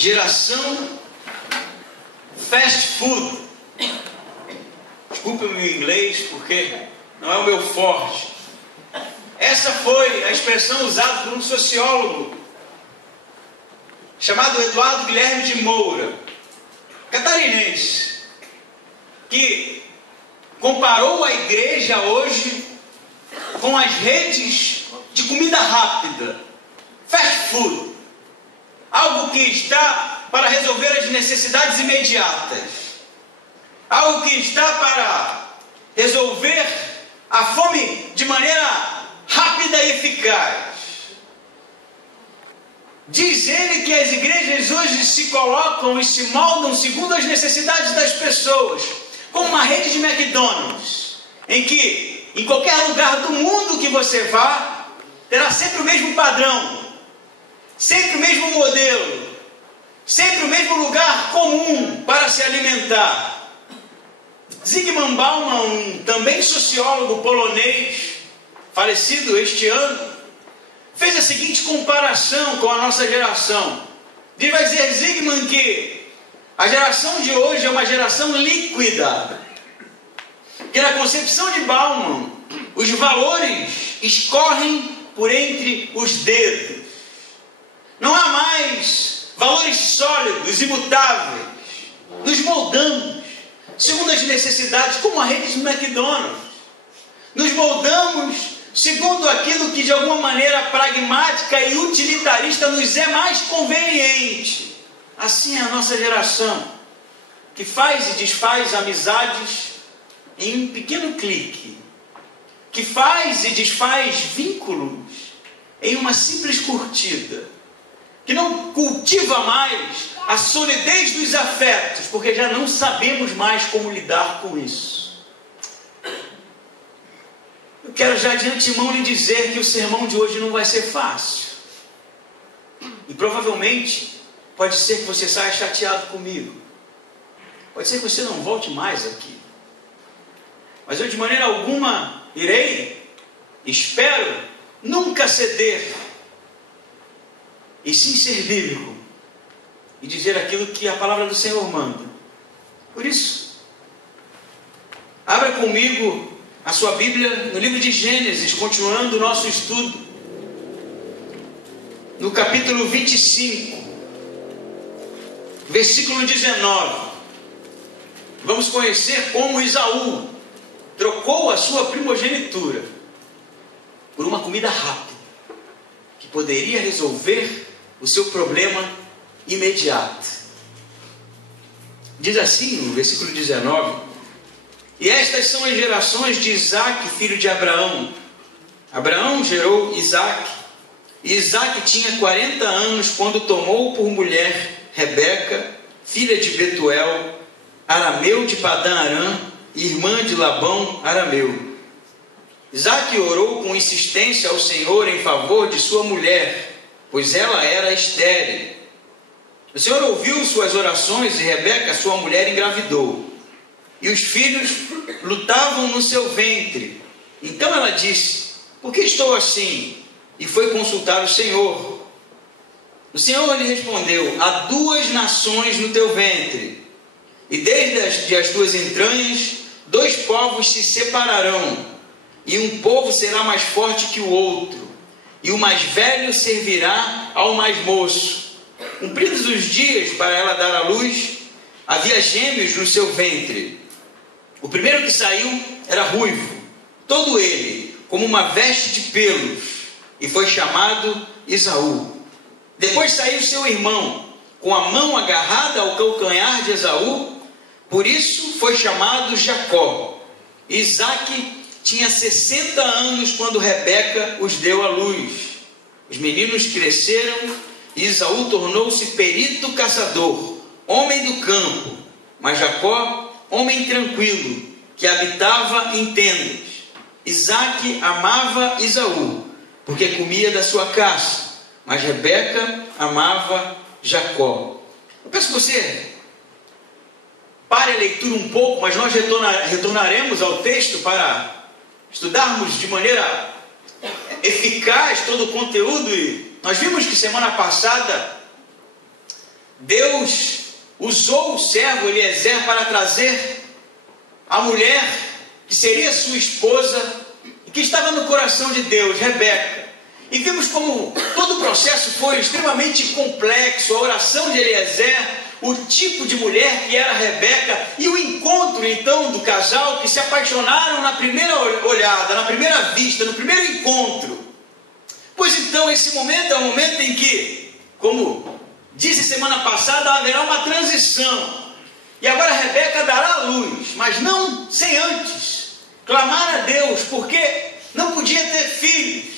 Geração fast food. Desculpe o meu inglês, porque não é o meu forte. Essa foi a expressão usada por um sociólogo chamado Eduardo Guilherme de Moura, catarinense, que comparou a igreja hoje com as redes de comida rápida, fast food, algo que está para resolver as necessidades imediatas, algo que está para resolver a fome de maneira rápida e eficaz. Diz ele que as igrejas hoje se colocam e se moldam segundo as necessidades das pessoas, como uma rede de McDonald's, em que em qualquer lugar do mundo que você vá, terá sempre o mesmo padrão, sempre o mesmo modelo, sempre o mesmo lugar comum para se alimentar. Zygmunt Bauman, um também sociólogo polonês, falecido este ano, fez a seguinte comparação com a nossa geração. Ele vai dizer, Zygmunt, que a geração de hoje é uma geração líquida, que na concepção de Bauman, os valores escorrem por entre os dedos. Não há mais valores sólidos, imutáveis. Nos moldamos segundo as necessidades, como a rede de McDonald's. Nos moldamos segundo aquilo que de alguma maneira pragmática e utilitarista nos é mais conveniente. Assim é a nossa geração, que faz e desfaz amizades em um pequeno clique, que faz e desfaz vínculos em uma simples curtida, que não cultiva mais a solidez dos afetos, porque já não sabemos mais como lidar com isso. Eu quero já de antemão lhe dizer que o sermão de hoje não vai ser fácil. E provavelmente pode ser que você saia chateado comigo. Pode ser que você não volte mais aqui. Mas eu de maneira alguma espero nunca ceder, e sim ser bíblico e dizer aquilo que a palavra do Senhor manda. Por isso, abra comigo a sua Bíblia no livro de Gênesis, continuando o nosso estudo, no capítulo 25, versículo 19. Vamos conhecer como Esaú trocou a sua primogenitura por uma comida rápida, que poderia resolver o seu problema imediato. Diz assim no versículo 19: e estas são as gerações de Isaque, filho de Abraão. Abraão gerou Isaque, e Isaque tinha 40 anos quando tomou por mulher Rebeca, filha de Betuel, arameu de Padã Arã, irmã de Labão, arameu. Isaque orou com insistência ao Senhor em favor de sua mulher, pois ela era estéril. O Senhor ouviu suas orações e Rebeca, sua mulher, engravidou. E os filhos lutavam no seu ventre. Então ela disse: por que estou assim? E foi consultar o Senhor. O Senhor lhe respondeu: há 2 nações no teu ventre, e desde as tuas entranhas 2 povos se separarão, e um povo será mais forte que o outro, e o mais velho servirá ao mais moço. Cumpridos os dias para ela dar à luz, havia gêmeos no seu ventre. O primeiro que saiu era ruivo, todo ele como uma veste de pelos, e foi chamado Esaú. Depois saiu seu irmão, com a mão agarrada ao calcanhar de Esaú, por isso foi chamado Jacó. Isaque tinha 60 anos quando Rebeca os deu à luz. Os meninos cresceram e Esaú tornou-se perito caçador, homem do campo, mas Jacó, homem tranquilo, que habitava em tendas. Isaque amava Esaú, porque comia da sua caça, mas Rebeca amava Jacó. Eu peço que você pare a leitura um pouco, mas nós retornaremos ao texto para estudarmos de maneira eficaz todo o conteúdo. E nós vimos que semana passada Deus usou o servo Eliezer para trazer a mulher que seria sua esposa e que estava no coração de Deus, Rebeca. E vimos como todo o processo foi extremamente complexo, a oração de Eliezer, o tipo de mulher que era Rebeca e o encontro então do casal que se apaixonaram na primeira olhada, na primeira vista, no primeiro encontro. Pois então esse momento é o momento em que, como disse semana passada, haverá uma transição. E agora Rebeca dará a luz, mas não sem antes clamar a Deus, porque não podia ter filhos,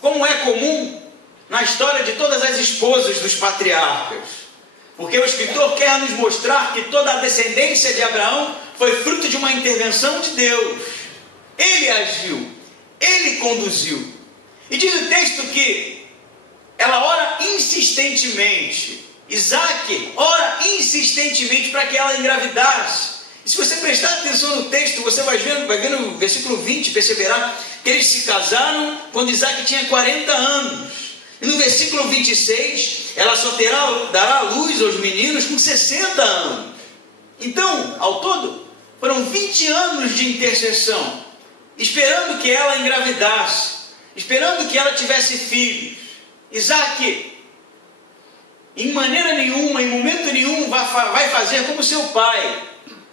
como é comum na história de todas as esposas dos patriarcas. Porque o escritor quer nos mostrar que toda a descendência de Abraão foi fruto de uma intervenção de Deus. Ele agiu, ele conduziu. E diz o texto que ela ora insistentemente. Isaac ora insistentemente para que ela engravidasse. E se você prestar atenção no texto, você vai ver no versículo 20, perceberá que eles se casaram quando Isaac tinha 40 anos. E no versículo 26, ela só dará luz aos meninos com 60 anos. Então, ao todo, foram 20 anos de intercessão, esperando que ela engravidasse, esperando que ela tivesse filhos. Isaac, em maneira nenhuma, em momento nenhum, vai fazer como seu pai,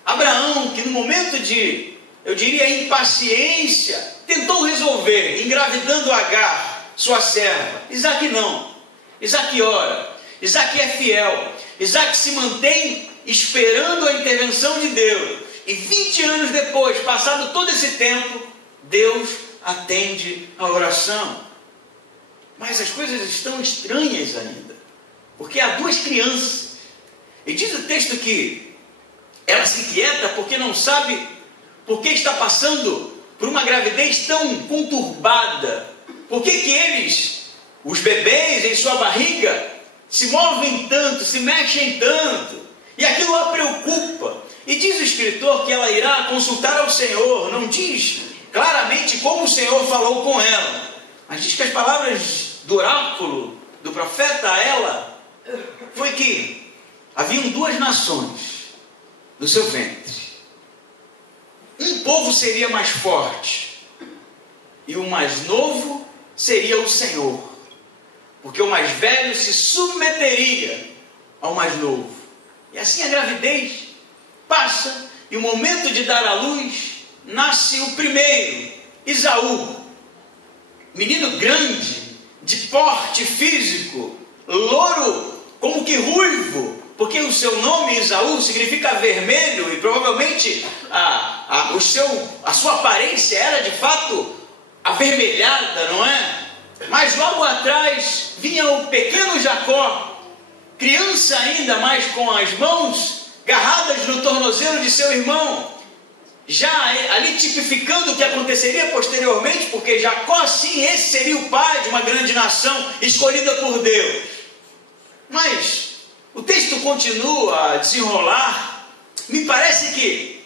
Abraão, que no momento de, eu diria, impaciência, tentou resolver, engravidando Agar, sua serva. Isaac não. Isaac ora. Isaac é fiel. Isaac se mantém esperando a intervenção de Deus. E 20 anos depois, passado todo esse tempo, Deus atende a oração. Mas as coisas estão estranhas ainda, porque há duas crianças. E diz o texto que ela se inquieta porque não sabe por que está passando por uma gravidez tão conturbada. Por que eles, os bebês em sua barriga, se movem tanto, se mexem tanto? E aquilo a preocupa. E diz o escritor que ela irá consultar ao Senhor. Não diz claramente como o Senhor falou com ela, mas diz que as palavras do oráculo, do profeta a ela, foi que haviam duas nações no seu ventre. Um povo seria mais forte e o mais novo seria o Senhor, porque o mais velho se submeteria ao mais novo. E assim a gravidez passa e o momento de dar à luz, nasce o primeiro, Esaú, menino grande, de porte físico, louro, como que ruivo, porque o seu nome Esaú significa vermelho e provavelmente a sua aparência era de fato avermelhada, não é? Mas logo atrás vinha o pequeno Jacó, criança ainda, mas com as mãos garradas no tornozelo de seu irmão, já ali tipificando o que aconteceria posteriormente, porque Jacó, sim, esse seria o pai de uma grande nação escolhida por Deus. Mas o texto continua a desenrolar. Me parece que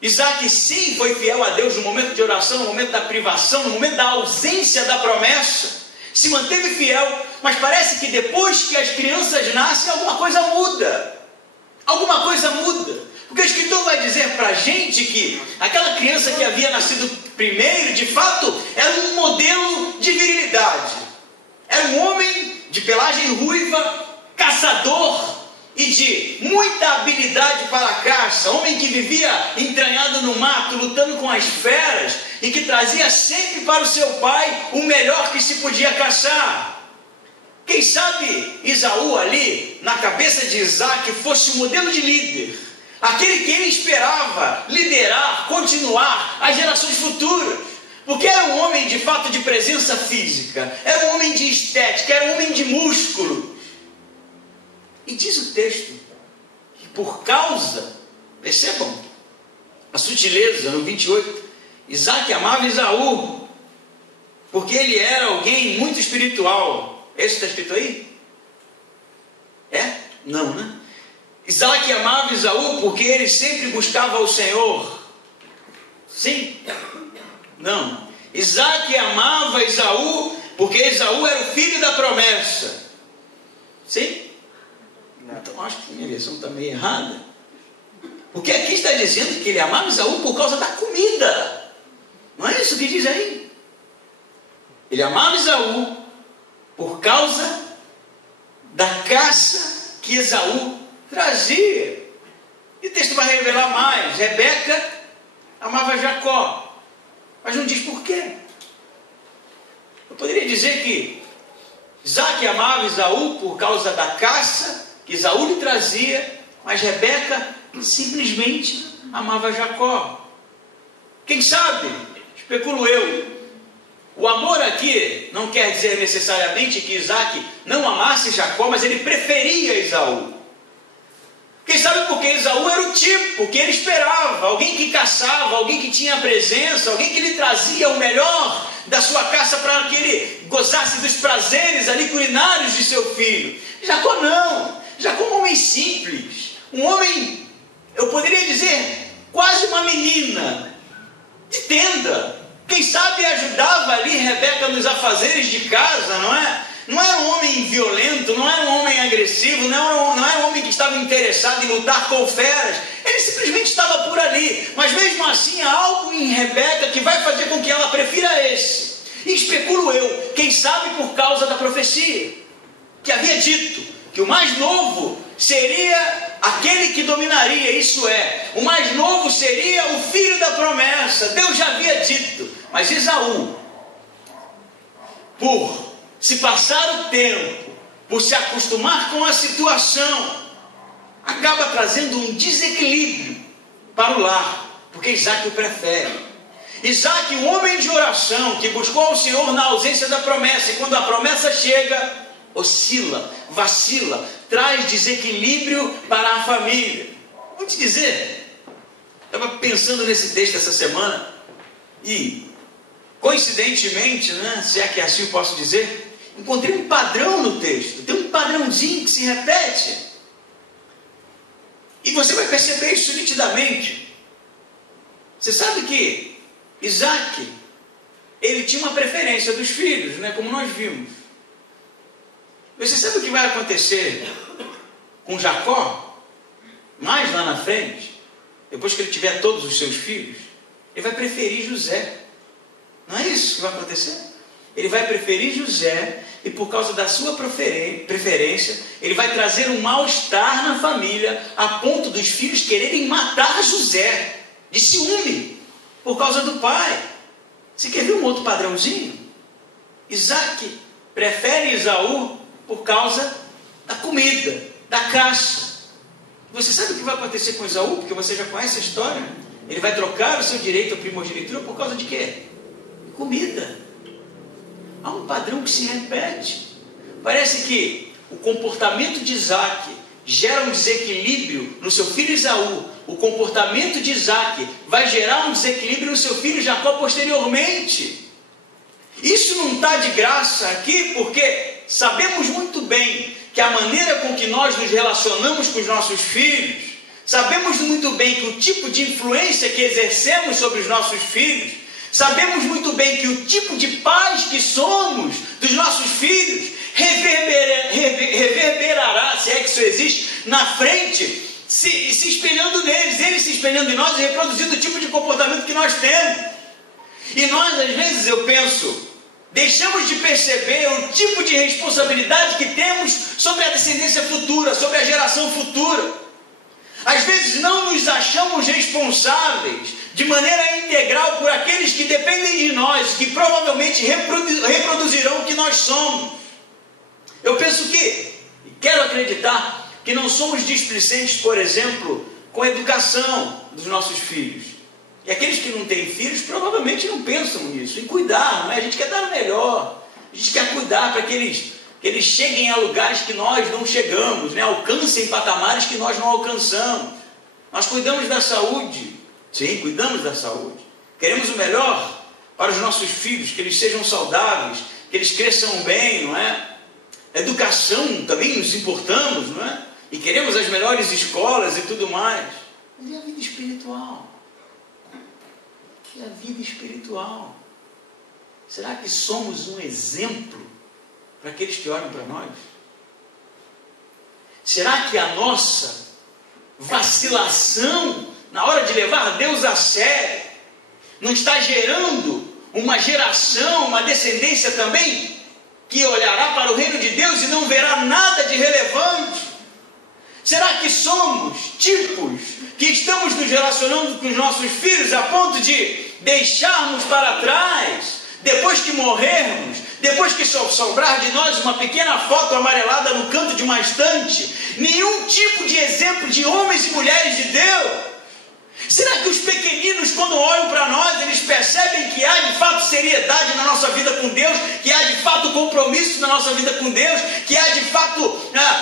Isaac sim foi fiel a Deus no momento de oração, no momento da privação, no momento da ausência da promessa, se manteve fiel, mas parece que depois que as crianças nascem, alguma coisa muda. Alguma coisa muda. Porque o escritor vai dizer para a gente que aquela criança que havia nascido primeiro, de fato, era um modelo de virilidade. Era um homem de pelagem ruiva, caçador e de muita habilidade para a caça. Homem que vivia entranhado no mato, lutando com as feras e que trazia sempre para o seu pai o melhor que se podia caçar. Quem sabe Esaú ali, na cabeça de Isaac, fosse o modelo de líder. Aquele que ele esperava liderar, continuar as gerações futuras. Porque era um homem de fato de presença física, era um homem de estética, era um homem de músculo. E diz o texto que por causa, percebam a sutileza no 28, Isaac amava Esaú, porque ele era alguém muito espiritual. Esse está escrito aí? É? Não, né? Isaac amava Esaú porque ele sempre buscava o Senhor. Sim? Não. Isaac amava Esaú porque Esaú era o filho da promessa. Sim? Então acho que minha versão está meio errada. Porque aqui está dizendo que ele amava Esaú por causa da comida. Não é isso que diz aí? Ele amava Esaú por causa da caça que Esaú trazia. E o texto vai revelar mais. Rebeca amava Jacó, mas não diz por quê. Eu poderia dizer que Isaac amava Esaú por causa da caça que Esaú lhe trazia, mas Rebeca simplesmente amava Jacó. Quem sabe, especulo eu, o amor aqui não quer dizer necessariamente que Isaac não amasse Jacó, mas ele preferia Esaú. Quem sabe porque Esaú era o tipo que ele esperava, alguém que caçava, alguém que tinha presença, alguém que lhe trazia o melhor da sua caça para que ele gozasse dos prazeres ali culinários de seu filho. Jacó não, Jacó é um homem simples, um homem, eu poderia dizer, quase uma menina de tenda. Quem sabe ajudava ali Rebeca nos afazeres de casa, não é? Não era um homem violento, não era um homem agressivo, não era um homem que estava interessado em lutar com feras. Ele simplesmente estava por ali. Mas mesmo assim há algo em Rebeca que vai fazer com que ela prefira esse. E especulo eu, quem sabe por causa da profecia, que havia dito que o mais novo seria aquele que dominaria, isso é, o mais novo seria o filho da promessa. Deus já havia dito, mas Esaú, por se passar o tempo, por se acostumar com a situação, acaba trazendo um desequilíbrio para o lar, porque Isaac o prefere. Isaac, um homem de oração, que buscou ao Senhor na ausência da promessa, e quando a promessa chega, oscila, vacila, traz desequilíbrio para a família. Vou te dizer, estava pensando nesse texto essa semana, e coincidentemente, né, se é que assim eu posso dizer, encontrei um padrão no texto, tem um padrãozinho que se repete, e você vai perceber isso nitidamente. Você sabe que Isaac, ele tinha uma preferência dos filhos, né, como nós vimos. Você sabe o que vai acontecer com Jacó? Mais lá na frente, depois que ele tiver todos os seus filhos, ele vai preferir José. Não é isso que vai acontecer? Ele vai preferir José, e por causa da sua preferência, ele vai trazer um mal-estar na família, a ponto dos filhos quererem matar José, de ciúme, por causa do pai. Você quer ver um outro padrãozinho? Isaac prefere Esaú por causa da comida, da caça. Você sabe o que vai acontecer com Esaú? Porque você já conhece a história. Ele vai trocar o seu direito à primogenitura por causa de quê? Comida. Há um padrão que se repete. Parece que o comportamento de Isaac gera um desequilíbrio no seu filho Esaú. O comportamento de Isaac vai gerar um desequilíbrio no seu filho Jacó posteriormente. Isso não está de graça aqui, porque sabemos muito bem que a maneira com que nós nos relacionamos com os nossos filhos, sabemos muito bem que o tipo de influência que exercemos sobre os nossos filhos, sabemos muito bem que o tipo de pais que somos dos nossos filhos reverberará, se é que isso existe, na frente, se espelhando neles, eles se espelhando em nós e reproduzindo o tipo de comportamento que nós temos. E nós, às vezes, eu penso, deixamos de perceber o tipo de responsabilidade que temos sobre a descendência futura, sobre a geração futura. Às vezes não nos achamos responsáveis de maneira integral por aqueles que dependem de nós, que provavelmente reproduzirão o que nós somos. Eu penso que, quero acreditar, que não somos displicentes, por exemplo, com a educação dos nossos filhos. E aqueles que não têm filhos provavelmente não pensam nisso, em cuidar, não é? A gente quer dar o melhor, a gente quer cuidar para que eles cheguem a lugares que nós não chegamos, né? Alcancem patamares que nós não alcançamos. Nós cuidamos da saúde, sim, cuidamos da saúde. Queremos o melhor para os nossos filhos, que eles sejam saudáveis, que eles cresçam bem, não é? Educação também nos importamos, não é? E queremos as melhores escolas e tudo mais. Mas e a vida espiritual? E a vida espiritual? Será que somos um exemplo para aqueles que olham para nós? Será que a nossa vacilação na hora de levar Deus a sério não está gerando uma geração, uma descendência também, que olhará para o reino de Deus e não verá nada de relevante? Será que somos tipos que estamos nos relacionando com os nossos filhos a ponto de deixarmos para trás, depois que morrermos, depois que sobrar de nós uma pequena foto amarelada no canto de uma estante, nenhum tipo de exemplo de homens e mulheres de Deus? Será que os pequeninos, quando olham para nós, eles percebem que há de fato seriedade na nossa vida com Deus, que há de fato compromisso na nossa vida com Deus, que há de fato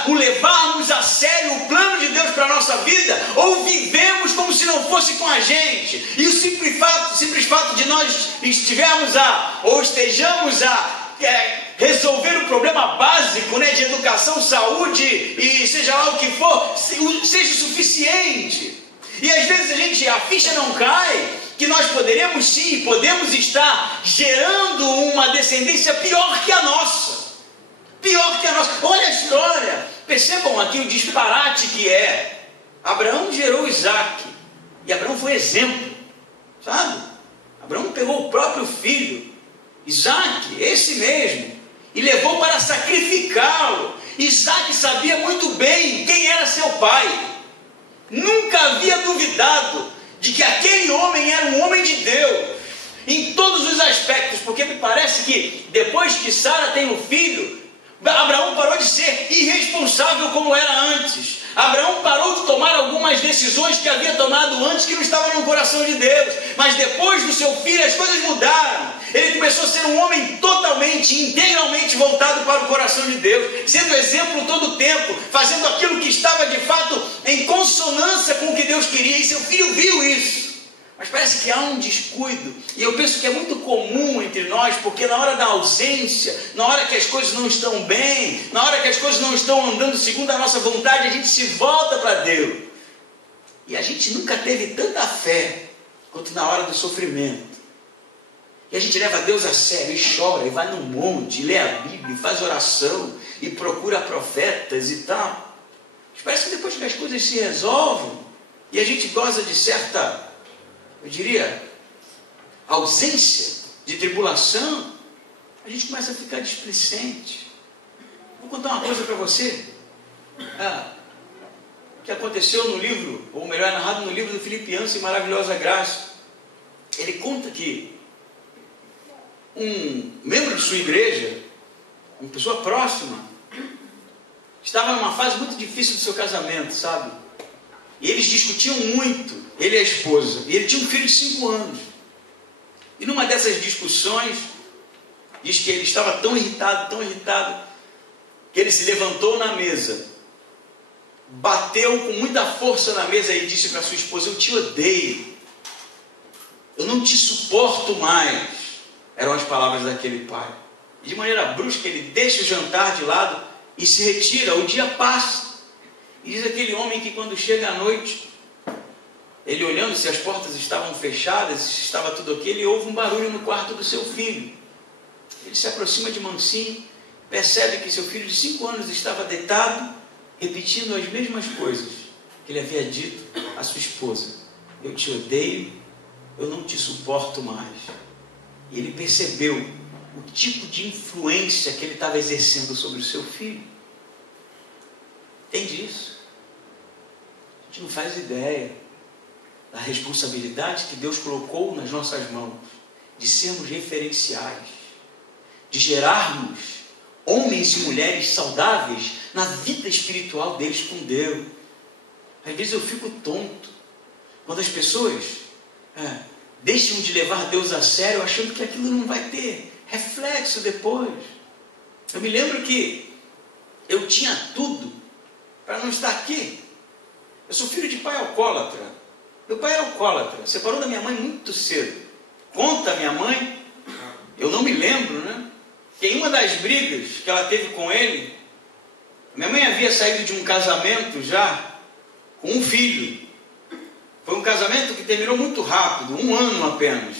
o levarmos a sério o plano de Deus para a nossa vida, ou vivemos como se não fosse com a gente? E o simples fato de nós estejamos a resolver o problema básico, né, de educação, saúde e seja lá o que for, seja suficiente. E às vezes a ficha não cai, que nós poderíamos sim, podemos estar gerando uma descendência pior que a nossa. Pior que a nossa. Olha a história, percebam aqui o disparate que é. Abraão gerou Isaac, e Abraão foi exemplo, sabe? Abraão pegou o próprio filho, Isaac, esse mesmo, e levou para sacrificá-lo. Isaac sabia muito bem quem era seu pai. Nunca havia duvidado de que aquele homem era um homem de Deus, em todos os aspectos, porque me parece que depois que Sara tem o filho, Abraão parou de ser irresponsável como era antes. Abraão parou de tomar algumas decisões que havia tomado antes, que não estavam no coração de Deus. Mas depois do seu filho as coisas mudaram. Ele começou a ser um homem totalmente, integralmente voltado para o coração de Deus, sendo exemplo todo o tempo, fazendo aquilo que estava de fato em consonância com o que Deus queria, e seu filho viu isso. Mas parece que há um descuido, e eu penso que é muito comum entre nós, porque na hora da ausência, na hora que as coisas não estão bem, na hora que as coisas não estão andando segundo a nossa vontade, a gente se volta para Deus. E a gente nunca teve tanta fé quanto na hora do sofrimento. E a gente leva Deus a sério e chora, e vai num monte, e lê a Bíblia, e faz oração, e procura profetas e tal. Mas parece que depois que as coisas se resolvem, e a gente goza de certa, eu diria, ausência de tribulação, a gente começa a ficar displicente. Vou contar uma coisa para você, que aconteceu no livro, ou melhor, narrado no livro do Filipenses, Maravilhosa Graça. Ele conta que um membro de sua igreja, uma pessoa próxima, estava numa fase muito difícil do seu casamento, sabe? E eles discutiam muito, ele e a esposa, e ele tinha um filho de 5 anos. E numa dessas discussões, diz que ele estava tão irritado, que ele se levantou na mesa, bateu com muita força na mesa e disse para sua esposa: eu te odeio, eu não te suporto mais. Eram as palavras daquele pai. E de maneira brusca ele deixa o jantar de lado e se retira. O dia passa. E diz aquele homem que quando chega à noite, ele olhando se as portas estavam fechadas, se estava tudo ok, ele ouve um barulho no quarto do seu filho. Ele se aproxima de mansinho, percebe que seu filho de 5 anos estava deitado, repetindo as mesmas coisas que ele havia dito à sua esposa: eu te odeio, eu não te suporto mais. E ele percebeu o tipo de influência que ele estava exercendo sobre o seu filho. Entende isso? A gente não faz ideia da responsabilidade que Deus colocou nas nossas mãos, de sermos referenciais, de gerarmos homens e mulheres saudáveis na vida espiritual deles com Deus. Às vezes eu fico tonto quando as pessoas deixam de levar Deus a sério, achando que aquilo não vai ter reflexo depois. Eu me lembro que eu tinha tudo para não estar aqui. Eu sou filho de pai alcoólatra. Meu pai era alcoólatra, separou da minha mãe muito cedo. Conta a minha mãe, eu não me lembro, né? Que em uma das brigas que ela teve com ele, minha mãe havia saído de um casamento já com um filho. Foi um casamento que terminou muito rápido, 1 ano apenas.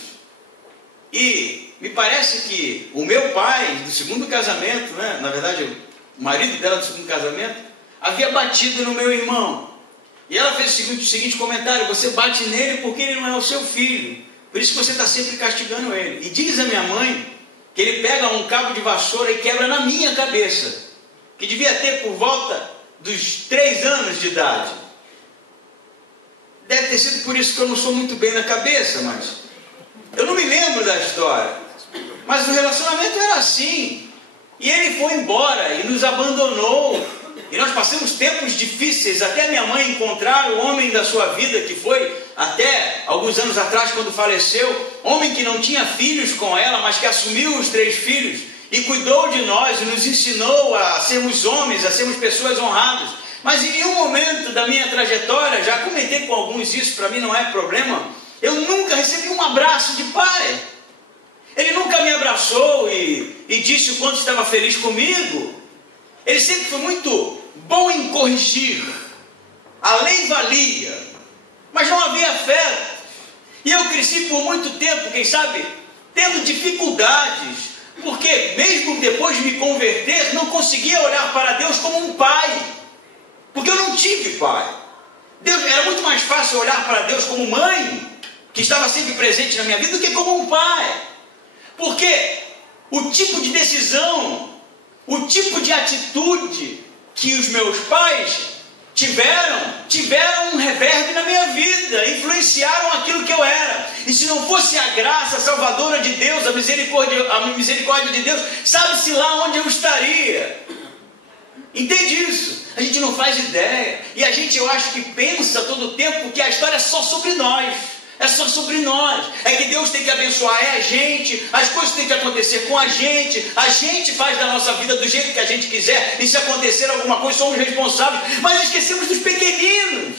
E me parece que o meu pai, do segundo casamento, né, na verdade, o marido dela do segundo casamento, havia batido no meu irmão. E ela fez o seguinte comentário: você bate nele porque ele não é o seu filho, por isso que você está sempre castigando ele. E diz a minha mãe que ele pega um cabo de vassoura e quebra na minha cabeça, que devia ter por volta dos 3 anos de idade. Deve ter sido por isso que eu não sou muito bem na cabeça, mas eu não me lembro da história. Mas o relacionamento era assim. E ele foi embora e nos abandonou. E nós passamos tempos difíceis, até minha mãe encontrar o homem da sua vida, que foi até alguns anos atrás, quando faleceu, homem que não tinha filhos com ela, mas que assumiu os 3 filhos e cuidou de nós e nos ensinou a sermos homens, a sermos pessoas honradas. Mas em nenhum momento da minha trajetória, já comentei com alguns isso, para mim não é problema, eu nunca recebi um abraço de pai. Ele nunca me abraçou e disse o quanto estava feliz comigo. Ele sempre foi muito bom em corrigir. A lei valia, mas não havia afeto. E eu cresci por muito tempo, quem sabe, tendo dificuldades, porque mesmo depois de me converter, não conseguia olhar para Deus como um pai, porque eu não tive pai. Era muito mais fácil olhar para Deus como mãe, que estava sempre presente na minha vida, do que como um pai. Porque o tipo de decisão, o tipo de atitude que os meus pais tiveram um reverb na minha vida, influenciaram aquilo que eu era. E se não fosse a graça salvadora de Deus, a misericórdia de Deus, sabe-se lá onde eu estaria. Entende isso? A gente não faz ideia. E a gente, eu acho que pensa todo o tempo que a história é só sobre nós. É só sobre nós. É que Deus tem que abençoar a gente, as coisas têm que acontecer com a gente faz da nossa vida do jeito que a gente quiser, e se acontecer alguma coisa somos responsáveis, mas esquecemos dos pequeninos,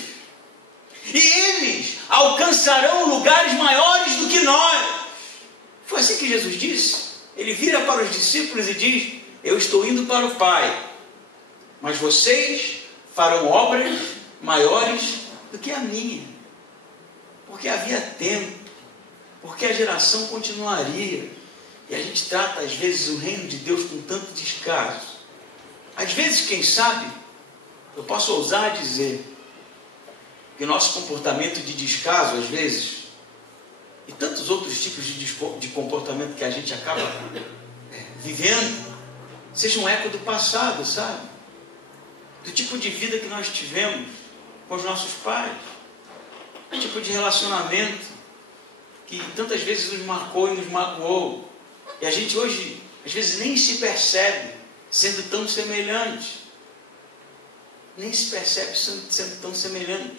e eles alcançarão lugares maiores do que nós. Foi assim que Jesus disse. Ele vira para os discípulos e diz: eu estou indo para o Pai, mas vocês farão obras maiores do que a minha. Porque havia tempo, porque a geração continuaria, e a gente trata às vezes o reino de Deus com tanto descaso. Às vezes, quem sabe, eu posso ousar dizer que o nosso comportamento de descaso, às vezes, e tantos outros tipos de comportamento que a gente acaba vivendo, seja um eco do passado, sabe? Do tipo de vida que nós tivemos com os nossos pais. Um tipo de relacionamento que tantas vezes nos marcou e nos magoou, e a gente hoje às vezes nem se percebe sendo tão semelhante, sendo tão semelhante.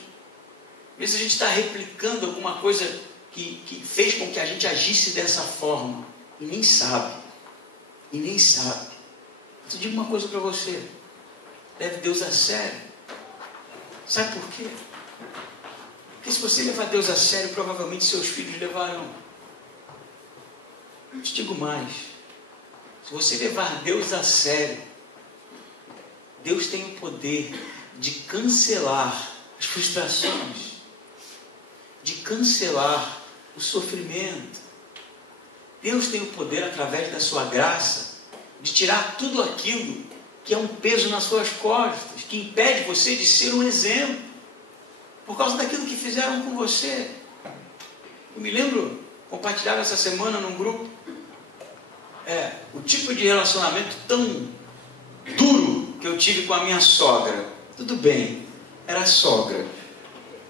Às vezes a gente está replicando alguma coisa que fez com que a gente agisse dessa forma e nem sabe. Eu digo uma coisa para você: leve Deus a sério. Sabe por quê? Porque se você levar Deus a sério, provavelmente seus filhos levarão. Eu te digo mais: se você levar Deus a sério, Deus tem o poder de cancelar as frustrações, de cancelar o sofrimento. Deus tem o poder, através da sua graça, de tirar tudo aquilo que é um peso nas suas costas, que impede você de ser um exemplo, por causa daquilo que fizeram com você. Eu me lembro, compartilhava essa semana num grupo, o tipo de relacionamento tão duro que eu tive com a minha sogra. Tudo bem, era sogra,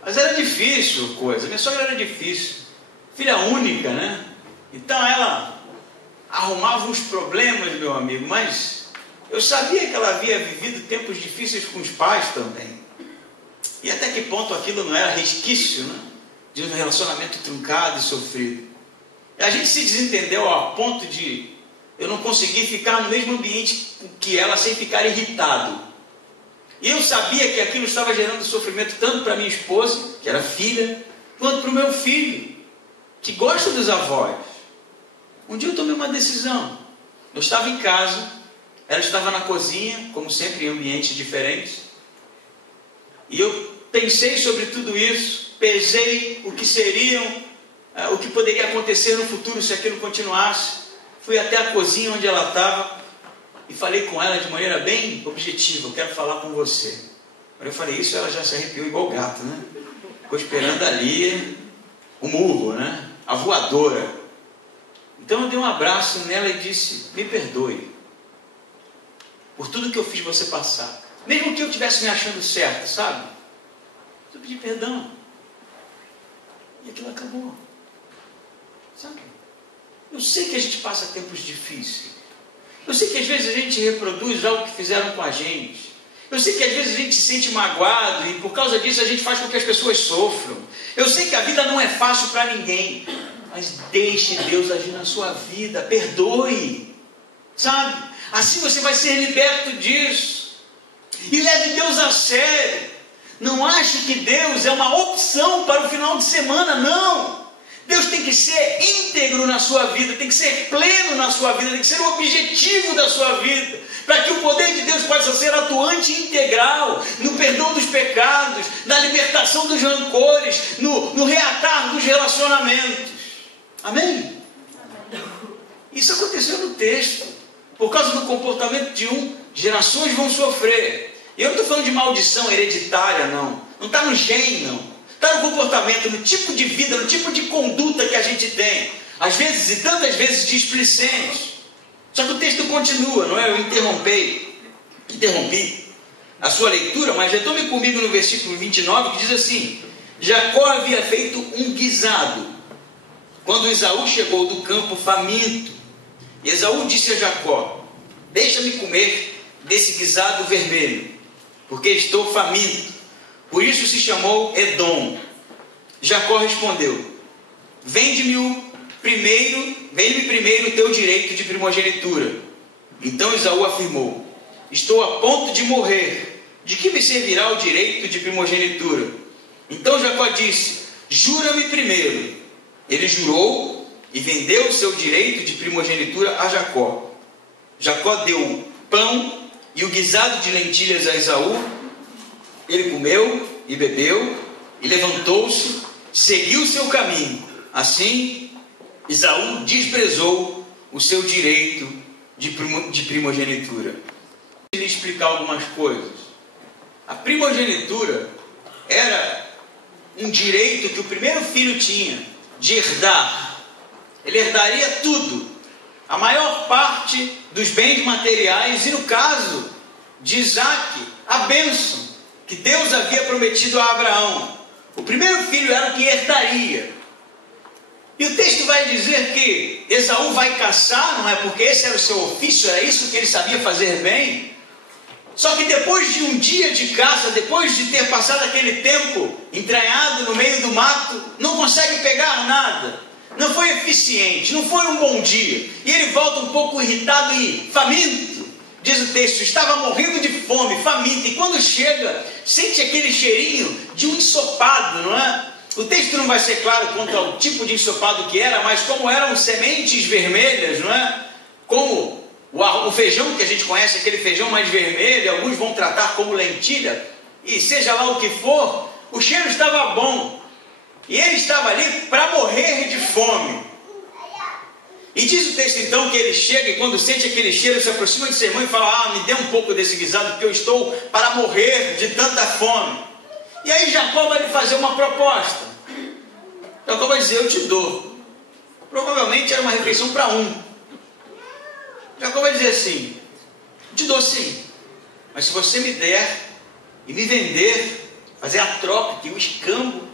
mas era difícil a coisa. Minha sogra era difícil, filha única, né? Então ela arrumava uns problemas, meu amigo, mas eu sabia que ela havia vivido tempos difíceis com os pais também. E até que ponto aquilo não era resquício, né, de um relacionamento truncado e sofrido. E a gente se desentendeu ao ponto de eu não conseguir ficar no mesmo ambiente que ela sem ficar irritado. E eu sabia que aquilo estava gerando sofrimento tanto para minha esposa, que era filha, quanto para o meu filho, que gosta dos avós. Um dia eu tomei uma decisão. Eu estava em casa, ela estava na cozinha, como sempre em ambientes diferentes, e eu pensei sobre tudo isso, pesei o que poderia acontecer no futuro se aquilo continuasse. Fui até a cozinha onde ela estava, e falei com ela de maneira bem objetiva: eu quero falar com você. Quando eu falei isso, ela já se arrepiou igual gato, né? Ficou esperando ali o murro, né? A voadora. Então eu dei um abraço nela e disse: me perdoe por tudo que eu fiz você passar. Mesmo que eu estivesse me achando certo, sabe? Eu pedi perdão. E aquilo acabou. Sabe? Eu sei que a gente passa tempos difíceis. Eu sei que às vezes a gente reproduz algo que fizeram com a gente. Eu sei que às vezes a gente se sente magoado e por causa disso a gente faz com que as pessoas sofram. Eu sei que a vida não é fácil para ninguém. Mas deixe Deus agir na sua vida. Perdoe. Sabe? Assim você vai ser liberto disso. E leve Deus a sério. Não ache que Deus é uma opção para o final de semana, não. Deus tem que ser íntegro na sua vida, tem que ser pleno na sua vida, tem que ser o objetivo da sua vida, para que o poder de Deus possa ser atuante e integral, no perdão dos pecados, na libertação dos rancores, no reatar dos relacionamentos. Amém? Isso aconteceu no texto. Por causa do comportamento de um, gerações vão sofrer. E eu não estou falando de maldição hereditária, não. Não está no gene, não. Está no comportamento, no tipo de vida, no tipo de conduta que a gente tem. Às vezes, e tantas vezes, displicentes. Só que o texto continua, não é? Eu interrompi a sua leitura, mas retome comigo no versículo 29, que diz assim: Jacó havia feito um guisado, quando Esaú chegou do campo faminto. E Esaú disse a Jacó: deixa-me comer desse guisado vermelho, porque estou faminto. Por isso se chamou Edom. Jacó respondeu: vende-me primeiro o teu direito de primogenitura. Então Esaú afirmou: estou a ponto de morrer, de que me servirá o direito de primogenitura? Então Jacó disse: jura-me primeiro. Ele jurou e vendeu o seu direito de primogenitura a Jacó. Jacó deu pão e o guisado de lentilhas a Esaú. Ele comeu e bebeu e levantou-se, seguiu o seu caminho. Assim, Esaú desprezou o seu direito de primogenitura. Vou lhe explicar algumas coisas. A primogenitura era um direito que o primeiro filho tinha de herdar. Ele herdaria tudo, a maior parte dos bens materiais, e no caso de Isaac, a bênção que Deus havia prometido a Abraão. O primeiro filho era o que herdaria. E o texto vai dizer que Esaú vai caçar, não é? Porque esse era o seu ofício, era isso que ele sabia fazer bem. Só que depois de um dia de caça, depois de ter passado aquele tempo entranhado no meio do mato, não consegue pegar nada. Não foi eficiente, não foi um bom dia. E ele volta um pouco irritado e faminto. Diz o texto: estava morrendo de fome, faminto, e quando chega, sente aquele cheirinho de um ensopado, não é? O texto não vai ser claro quanto ao tipo de ensopado que era, mas como eram sementes vermelhas, não é? Como o feijão que a gente conhece, aquele feijão mais vermelho, alguns vão tratar como lentilha, e seja lá o que for, o cheiro estava bom, e ele estava ali para morrer de fome. E diz o texto então que ele chega e quando sente aquele cheiro, se aproxima de seu irmão e fala: me dê um pouco desse guisado, porque eu estou para morrer de tanta fome. E aí Jacó vai lhe fazer uma proposta. Jacó vai dizer: eu te dou. Provavelmente era uma refeição para um. Jacó vai dizer assim: te dou sim, mas se você me der e me vender, fazer a troca, que o escambo,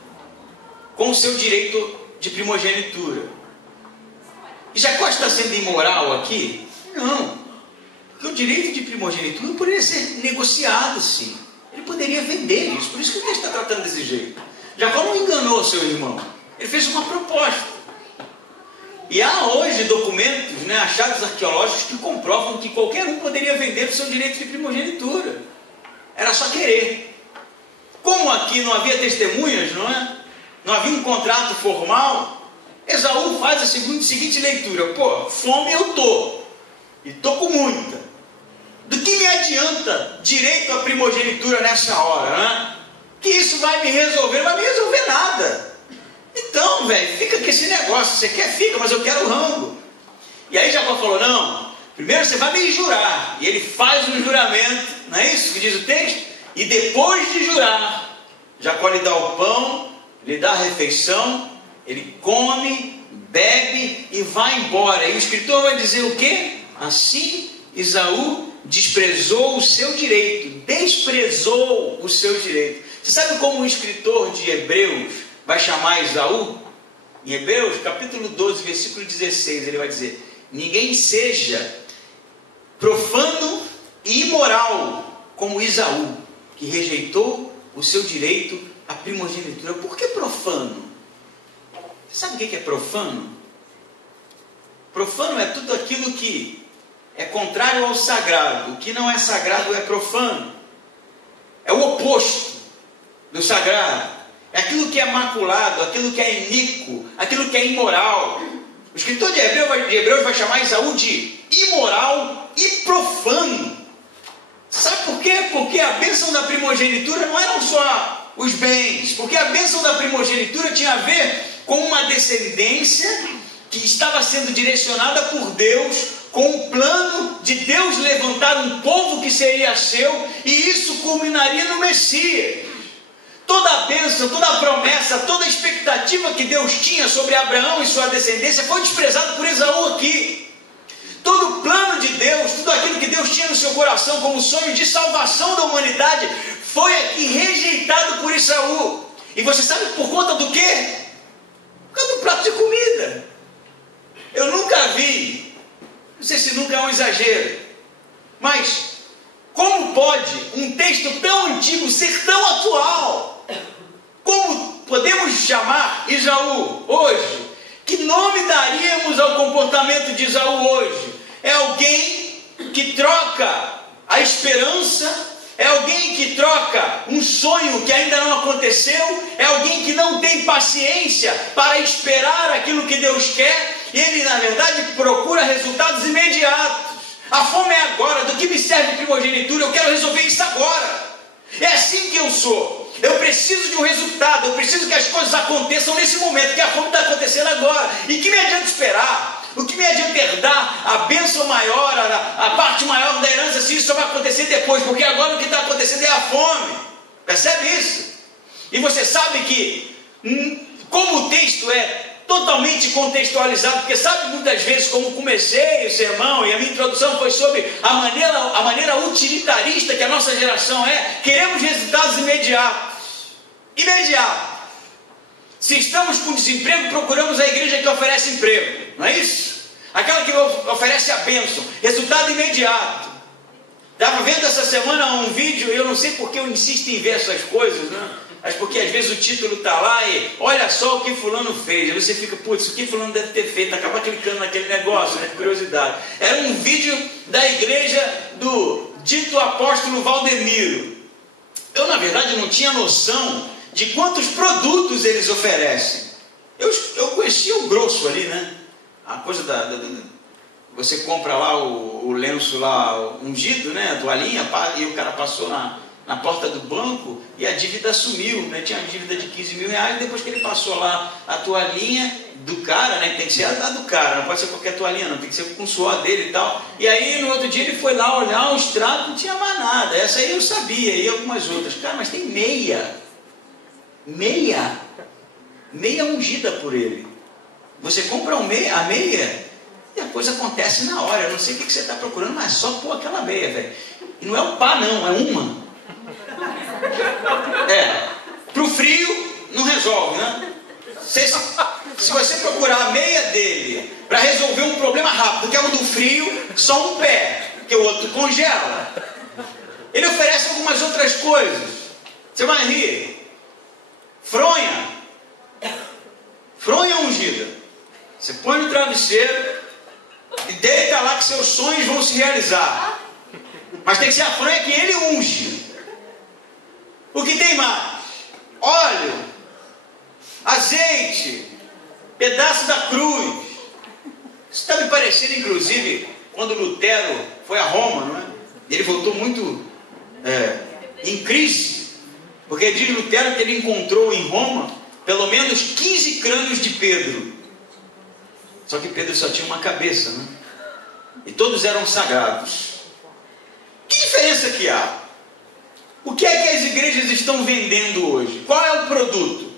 com o seu direito de primogenitura. E Jacó está sendo imoral aqui? Não. Porque o direito de primogenitura poderia ser negociado, sim. Ele poderia vender isso. Por isso que o texto está tratando desse jeito. Jacó não enganou seu irmão. Ele fez uma proposta. E há hoje documentos, né, achados arqueológicos que comprovam que qualquer um poderia vender o seu direito de primogenitura. Era só querer. Como aqui não havia testemunhas, não é? Não havia um contrato formal, Esaú faz a seguinte leitura: pô, fome eu tô, e tô com muita. Do que me adianta direito à primogenitura nessa hora, né? Que isso vai me resolver? Não vai me resolver nada. Então, velho, fica com esse negócio. Você quer, fica, mas eu quero o rango. E aí Jacó falou: não, Primeiro você vai me jurar, e ele faz um juramento, não é isso que diz o texto? E depois de jurar, Jacó lhe dá o pão, lhe dá a refeição, ele come, bebe e vai embora. E o escritor vai dizer o quê? Assim Esaú desprezou o seu direito, desprezou o seu direito. Você sabe como o escritor de Hebreus vai chamar Esaú? Em Hebreus, capítulo 12, versículo 16, ele vai dizer: ninguém seja profano e imoral como Esaú, que rejeitou o seu direito à primogenitura. Por que profano? Você sabe o que é profano? Profano é tudo aquilo que é contrário ao sagrado. O que não é sagrado é profano. É o oposto do sagrado. É aquilo que é maculado, aquilo que é iníquo, aquilo que é imoral. O escritor de Hebreus vai chamar Esaú de imoral e profano. Sabe por quê? Porque a bênção da primogenitura não eram só os bens. Porque a bênção da primogenitura tinha a ver com uma descendência que estava sendo direcionada por Deus, com o plano de Deus levantar um povo que seria seu, e isso culminaria no Messias. Toda a bênção, toda a promessa, toda a expectativa que Deus tinha sobre Abraão e sua descendência foi desprezado por Esaú aqui. Todo o plano de Deus, tudo aquilo que Deus tinha no seu coração como sonho de salvação da humanidade, foi aqui rejeitado por Esaú. E você sabe por conta do quê? Por causa do prato de comida. Eu nunca vi, não sei se nunca é um exagero, mas como pode um texto tão antigo ser tão atual? Como podemos chamar Esaú hoje? Que nome daríamos ao comportamento de Esaú hoje? É alguém que troca a esperança, é alguém que troca um sonho que ainda não aconteceu, é alguém que não tem paciência para esperar aquilo que Deus quer. Ele, na verdade, procura resultados imediatos. A fome é agora. Do que me serve primogenitura? Eu quero resolver isso agora. É assim que eu sou. Eu preciso de um resultado. Eu preciso que as coisas aconteçam nesse momento, que a fome está acontecendo agora. E que me adianta esperar? O que me adianta herdar a bênção maior, a parte maior da herança, se isso só vai acontecer depois? Porque agora o que está acontecendo é a fome. Percebe isso? E você sabe que, como o texto é totalmente contextualizado, porque sabe muitas vezes como comecei o sermão, e a minha introdução foi sobre a maneira utilitarista que a nossa geração é. Queremos resultados imediatos. Se estamos com desemprego, procuramos a igreja que oferece emprego, não é isso? Aquela que oferece a bênção, resultado imediato. Estava vendo essa semana um vídeo, e eu não sei porque eu insisto em ver essas coisas, né? Mas porque às vezes o título está lá e olha só o que fulano fez. Aí você fica, putz, o que fulano deve ter feito? Acaba clicando naquele negócio, né? Curiosidade. Era um vídeo da igreja do dito apóstolo Valdemiro. Eu, na verdade, não tinha noção de quantos produtos eles oferecem. Eu conhecia o grosso ali, né? A coisa você compra lá o lenço lá ungido, né? A toalhinha, e o cara passou na porta do banco e a dívida sumiu, né? Tinha uma dívida de 15 mil reais, depois que ele passou lá a toalhinha do cara, né? Tem que ser a do cara, não pode ser qualquer toalhinha, não, tem que ser com o suor dele e tal. E aí no outro dia ele foi lá olhar o extrato, não tinha mais nada. Essa aí eu sabia, e algumas outras. Cara, mas tem meia ungida por ele. Você compra a meia e a coisa acontece na hora. Eu não sei o que você está procurando, mas só pôr aquela meia, velho. E não é um pá não, é uma. Pro frio não resolve, né? Se você procurar a meia dele para resolver um problema rápido, que é o do frio, só um pé, porque o outro congela. Ele oferece algumas outras coisas. Você vai rir. Fronha ungida. Você põe no travesseiro e deita lá que seus sonhos vão se realizar. Mas tem que ser a fronha que ele unge. O que tem mais? Óleo, azeite, pedaço da cruz. Isso está me parecendo, inclusive, quando Lutero foi a Roma, não é? Ele voltou muito em crise, porque diz Lutero que ele encontrou em Roma pelo menos 15 crânios de Pedro. Só que Pedro só tinha uma cabeça, né? e todos eram sagrados. Que diferença que há? O que é que as igrejas estão vendendo hoje? Qual é o produto?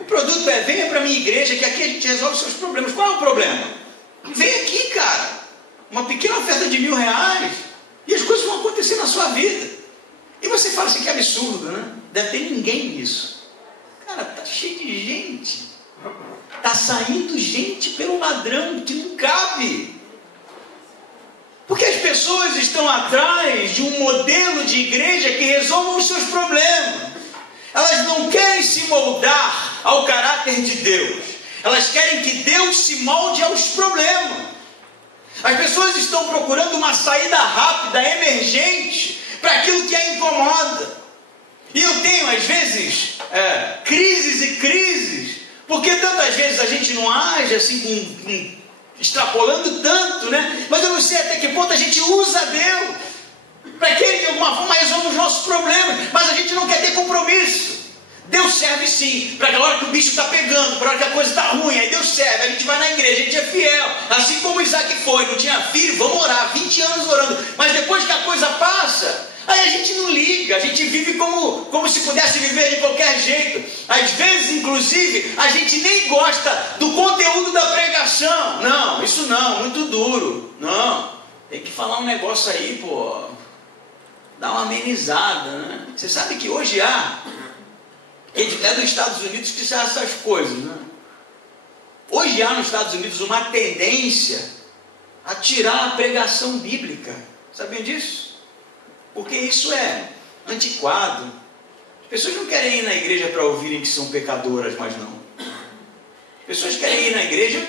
O produto é: venha para a minha igreja que aqui a gente resolve os seus problemas. Qual é o problema? Vem aqui, cara, uma pequena oferta de R$1.000 e as coisas vão acontecer na sua vida. E você fala assim, que absurdo, né? Deve ter ninguém nisso. Cara, tá cheio de gente. Tá saindo gente pelo ladrão que não cabe. Porque as pessoas estão atrás de um modelo de igreja que resolva os seus problemas. Elas não querem se moldar ao caráter de Deus. Elas querem que Deus se molde aos problemas. As pessoas estão procurando uma saída rápida, emergente, para aquilo que a incomoda. E eu tenho, às vezes, crises e crises, porque tantas vezes a gente não age assim, extrapolando tanto, né? Mas eu não sei até que ponto a gente usa Deus para que Ele, de alguma forma, resolva os nossos problemas, mas a gente não quer ter compromisso. Deus serve sim, para aquela hora que o bicho está pegando, para a hora que a coisa está ruim, aí Deus serve, a gente vai na igreja, a gente é fiel, assim como Isaac foi, não tinha filho, vamos orar, 20 anos orando, mas depois que a coisa passa, aí a gente não liga, a gente vive como se pudesse viver de qualquer jeito. Às vezes, inclusive, a gente nem gosta do conteúdo da pregação. Não, isso não, muito duro. Não, tem que falar um negócio aí, pô, dá uma amenizada, né? Você sabe que hoje é dos Estados Unidos que são essas coisas, né? Hoje há nos Estados Unidos uma tendência a tirar a pregação bíblica. Sabiam disso? Porque isso é antiquado. As pessoas não querem ir na igreja para ouvirem que são pecadoras, mas não. As pessoas querem ir na igreja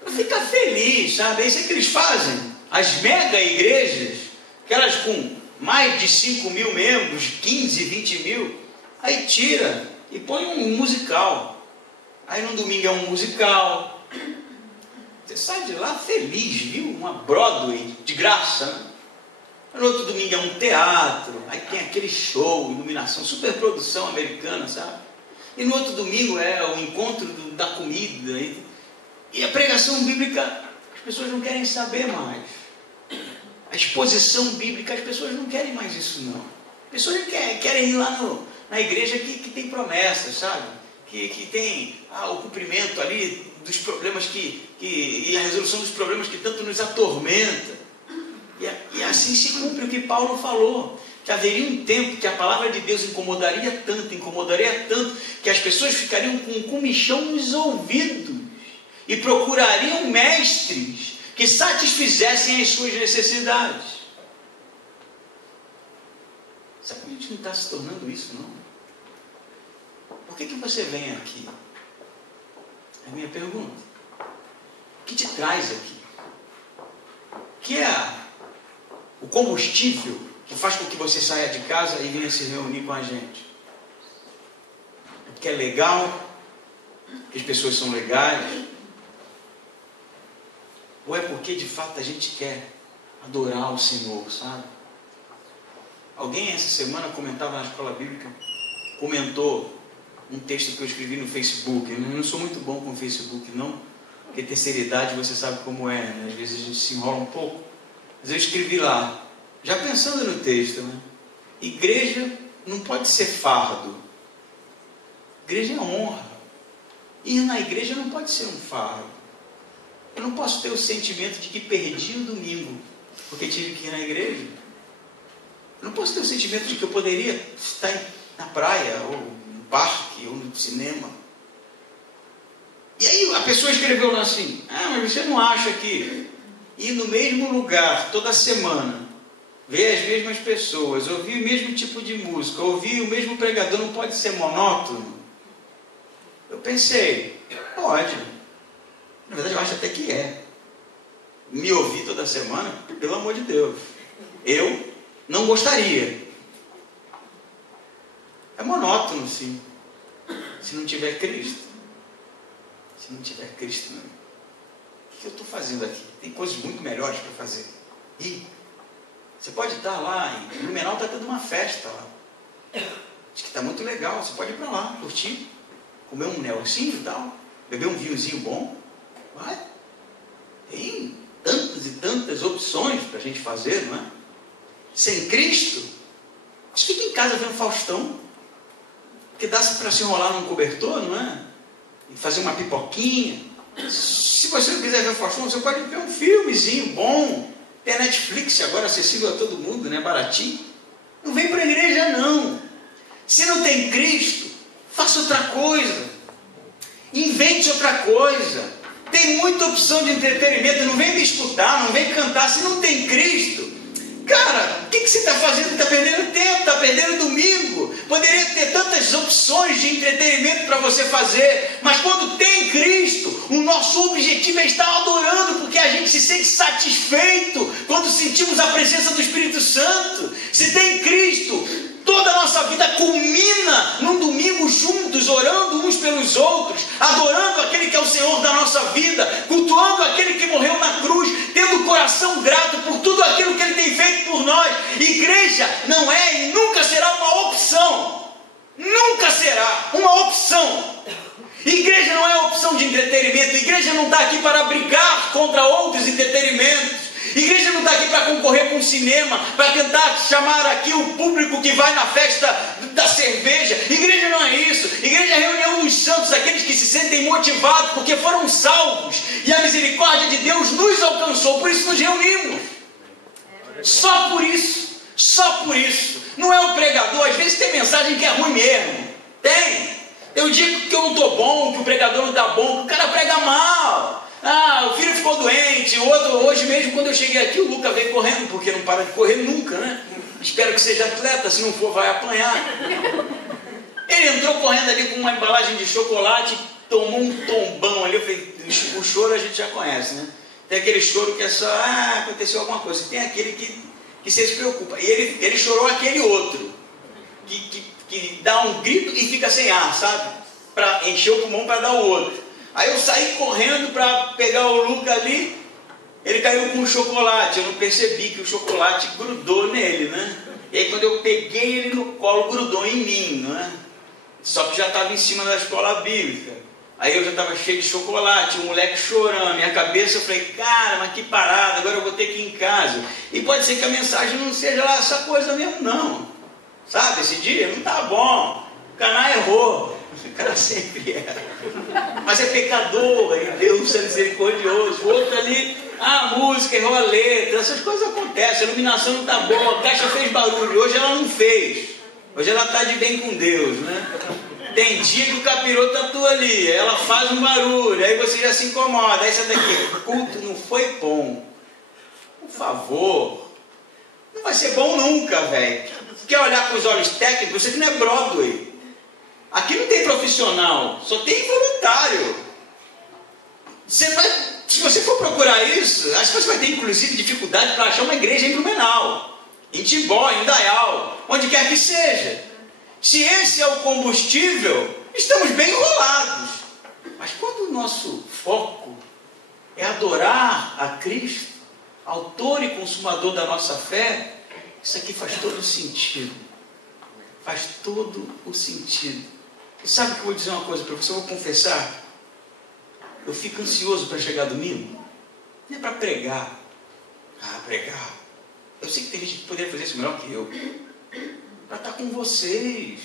para ficar feliz, sabe? É isso que eles fazem. As mega igrejas, aquelas com mais de 5.000 membros, 15, 20 mil, aí tira e põe um musical. Aí no domingo é um musical. Você sai de lá feliz, viu? Uma Broadway de graça, né? No outro domingo é um teatro, aí tem aquele show, iluminação, superprodução americana, sabe? E no outro domingo é o encontro da comida. E a pregação bíblica, as pessoas não querem saber mais. A exposição bíblica, as pessoas não querem mais isso, não. As pessoas querem ir lá na igreja que tem promessas, sabe? Que tem o cumprimento ali dos problemas e a resolução dos problemas que tanto nos atormenta. E assim se cumpre o que Paulo falou, que haveria um tempo que a palavra de Deus incomodaria tanto, que as pessoas ficariam com um comichão nos ouvidos e procurariam mestres que satisfizessem as suas necessidades. Sabe que a gente não está se tornando isso, não? Por que você vem aqui? É a minha pergunta. O que te traz aqui? O que é o combustível que faz com que você saia de casa e venha se reunir com a gente? É porque é legal, que as pessoas são legais, ou é porque de fato a gente quer adorar o Senhor, sabe? Alguém essa semana comentava na escola bíblica, comentou um texto que eu escrevi no Facebook. Eu não sou muito bom com o Facebook, não, porque terceira idade você sabe como é, né? Às vezes a gente se enrola um pouco. Mas eu escrevi lá, já pensando no texto, né? Igreja não pode ser fardo. Igreja é honra. Ir na igreja não pode ser um fardo. Eu não posso ter o sentimento de que perdi o domingo porque tive que ir na igreja. Eu não posso ter o sentimento de que eu poderia estar na praia, ou no parque, ou no cinema. E aí a pessoa escreveu lá assim, mas você não acha que ir no mesmo lugar toda semana, ver as mesmas pessoas, ouvir o mesmo tipo de música, ouvir o mesmo pregador, não pode ser monótono? Eu pensei, pode. Na verdade eu acho até que é. Me ouvir toda semana, pelo amor de Deus, eu não gostaria. É monótono, sim, se não tiver Cristo. Se não tiver Cristo, não. O que eu estou fazendo aqui? Tem coisas muito melhores para fazer. E você pode estar lá, em Blumenau está tendo uma festa lá. Diz que está muito legal, você pode ir para lá, curtir, comer um nelsinho e tal, beber um vinhozinho bom. Vai. Tem tantas e tantas opções para a gente fazer, não é? Sem Cristo, a gente fica em casa vendo Faustão, porque dá para se enrolar num cobertor, não é? E fazer uma pipoquinha. Se você não quiser ver Faustão, você pode ver um filmezinho bom. Tem a Netflix agora acessível a todo mundo, né? Baratinho. Não vem para a igreja, não. Se não tem Cristo, faça outra coisa. Invente outra coisa. Tem muita opção de entretenimento. Não vem me escutar, não vem cantar. Se não tem Cristo, cara, o que você está fazendo? Está perdendo tempo, está perdendo domingo. Poderia ter tantas opções de entretenimento para você fazer. Mas quando tem Cristo, o nosso objetivo é estar adorando, porque a gente se sente satisfeito quando sentimos a presença do Espírito Santo. Se tem Cristo, toda a nossa vida culmina num domingo juntos, orando uns pelos outros, adorando aquele que é o Senhor da nossa vida, cultuando aquele que morreu na cruz, tendo o coração grato por tudo aquilo que Ele tem feito por nós. Igreja não é e nunca será uma opção. Nunca será uma opção. Igreja não é opção de entretenimento. Igreja não está aqui para brigar contra outros entretenimentos. Igreja não está aqui para concorrer com o cinema, para tentar chamar aqui o público que vai na festa da cerveja. Igreja não é isso. Igreja é a reunião dos santos, aqueles que se sentem motivados porque foram salvos e a misericórdia de Deus nos alcançou, por isso nos reunimos. Só por isso, só por isso. Não é o pregador, às vezes tem mensagem que é ruim mesmo. Tem. Eu digo que eu não estou bom, que o pregador não está bom, que o cara prega mal. Ah, o filho ficou doente, o outro, hoje mesmo quando eu cheguei aqui, o Luca veio correndo, porque não para de correr nunca, né? Espero que seja atleta, se não for vai apanhar. Ele entrou correndo ali com uma embalagem de chocolate, tomou um tombão ali. Eu falei, o choro a gente já conhece, né? Tem aquele choro que é só, aconteceu alguma coisa. Tem aquele que você se preocupa. E ele chorou aquele outro, que dá um grito e fica sem ar, sabe? Para encher o pulmão para dar o outro. Aí eu saí correndo para pegar o Luca ali, ele caiu com o chocolate, eu não percebi que o chocolate grudou nele, né? E aí quando eu peguei ele no colo, grudou em mim, não é? Só que já estava em cima da escola bíblica. Aí eu já estava cheio de chocolate, o moleque chorando, minha cabeça, eu falei, cara, mas que parada, agora eu vou ter que ir em casa. E pode ser que a mensagem não seja lá essa coisa mesmo não, sabe? Esse dia não está bom, o Caná errou. O cara sempre era, mas é pecador, e Deus é misericordioso. O outro ali, a música errou a letra, essas coisas acontecem, a iluminação não está boa, a caixa fez barulho, hoje ela não fez, hoje ela está de bem com Deus, né? Tem dia que o capiroto atua ali, ela faz um barulho, aí você já se incomoda, aí você está aqui, o culto não foi bom, por favor, não vai ser bom nunca, velho. Quer olhar com os olhos técnicos, isso aqui não é Broadway. Aqui não tem profissional, só tem voluntário. Se você for procurar isso, acho que você vai ter inclusive dificuldade para achar uma igreja em Blumenau, em Timbó, em Dayal, onde quer que seja. Se esse é o combustível, estamos bem enrolados. Mas quando o nosso foco é adorar a Cristo, autor e consumador da nossa fé, isso aqui faz todo o sentido. Faz todo o sentido. E sabe que eu vou dizer uma coisa para você, eu vou confessar. Eu fico ansioso para chegar domingo. Não é para pregar. Pregar. Eu sei que tem gente que poderia fazer isso melhor que eu. Para estar com vocês.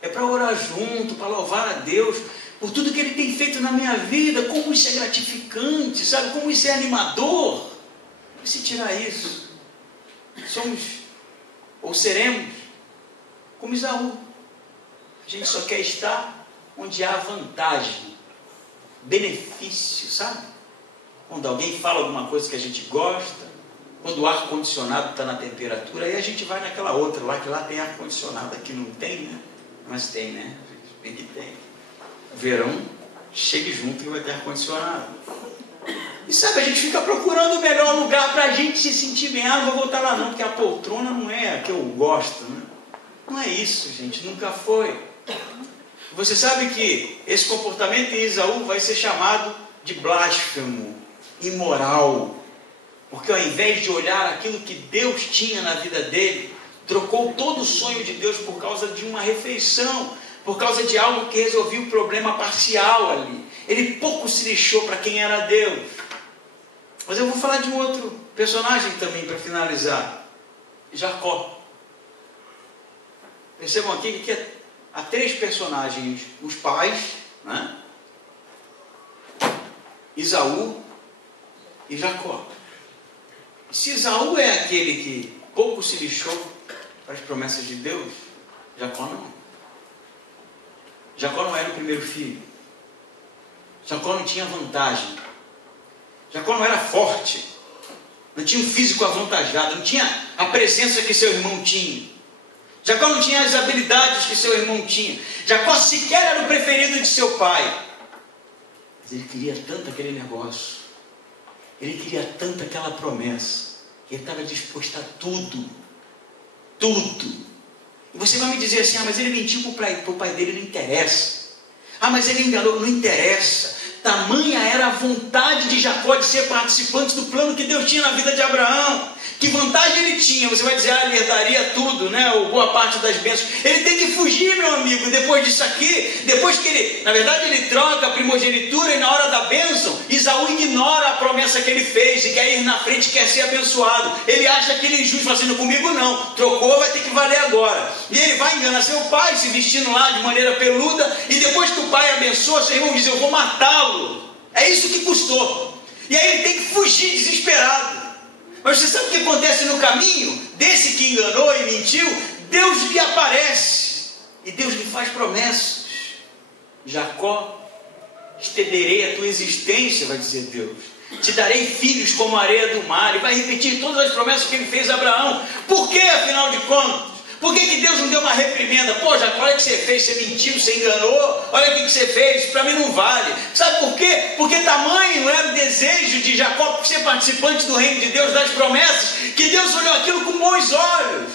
É para orar junto, para louvar a Deus por tudo que Ele tem feito na minha vida. Como isso é gratificante, sabe? Como isso é animador. E se tirar isso, somos, ou seremos, como Isaú. A gente só quer estar onde há vantagem, benefício, sabe? Quando alguém fala alguma coisa que a gente gosta, quando o ar-condicionado está na temperatura, aí a gente vai naquela outra lá, que lá tem ar-condicionado, aqui não tem, né? Mas tem, né? Bem que tem. Verão, chegue junto que vai ter ar-condicionado. E sabe, a gente fica procurando o melhor lugar para a gente se sentir bem. Não vou voltar lá não, porque a poltrona não é a que eu gosto, né? Não é isso, gente, nunca foi. Você sabe que esse comportamento em Esaú vai ser chamado de blasfemo, imoral, porque ao invés de olhar aquilo que Deus tinha na vida dele, trocou todo o sonho de Deus por causa de uma refeição, por causa de algo que resolvia o problema parcial ali. Ele pouco se lixou para quem era Deus. Mas eu vou falar de um outro personagem também para finalizar. Jacó. Percebam aqui que há 3 personagens: os pais, né? Esaú e Jacó. Se Esaú é aquele que pouco se lixou para as promessas de Deus, Jacó não. Jacó não era o primeiro filho. Jacó não tinha vantagem. Jacó não era forte. Não tinha um físico avantajado. Não tinha a presença que seu irmão tinha. Jacó não tinha as habilidades que seu irmão tinha. Jacó sequer era o preferido de seu pai. Mas ele queria tanto aquele negócio. Ele queria tanto aquela promessa. Que ele estava disposto a tudo. Tudo. E você vai me dizer assim: mas ele mentiu para o pai dele, não interessa. Mas ele enganou, não interessa. Tamanha era a vontade de Jacó de ser participante do plano que Deus tinha na vida de Abraão. Que vantagem ele tinha? Você vai dizer: ele herdaria tudo, né? Ou boa parte das bênçãos. Ele tem que fugir, meu amigo, depois disso aqui. Depois que ele, na verdade, ele troca a primogenitura, e na hora da bênção, Esaú ignora a promessa que ele fez e quer ir na frente, quer ser abençoado. Ele acha que ele é injusto, fazendo comigo não. Trocou, vai ter que valer agora. E ele vai enganar seu pai, se vestindo lá de maneira peluda, e depois que o pai abençoa, seu irmão diz: eu vou matá-lo. É isso que custou. E aí ele tem que fugir desesperado. Mas você sabe o que acontece no caminho desse que enganou e mentiu? Deus lhe aparece e Deus lhe faz promessas. Jacó, estenderei a tua existência, vai dizer Deus. Te darei filhos como a areia do mar. E vai repetir todas as promessas que ele fez a Abraão. Por que, afinal de contas? Por que Deus não deu uma reprimenda? Jacó, olha o que você fez, você mentiu, você enganou, olha o que você fez, para mim não vale. Sabe por quê? Porque tamanho era o desejo de Jacó por ser participante do reino de Deus, das promessas, que Deus olhou aquilo com bons olhos.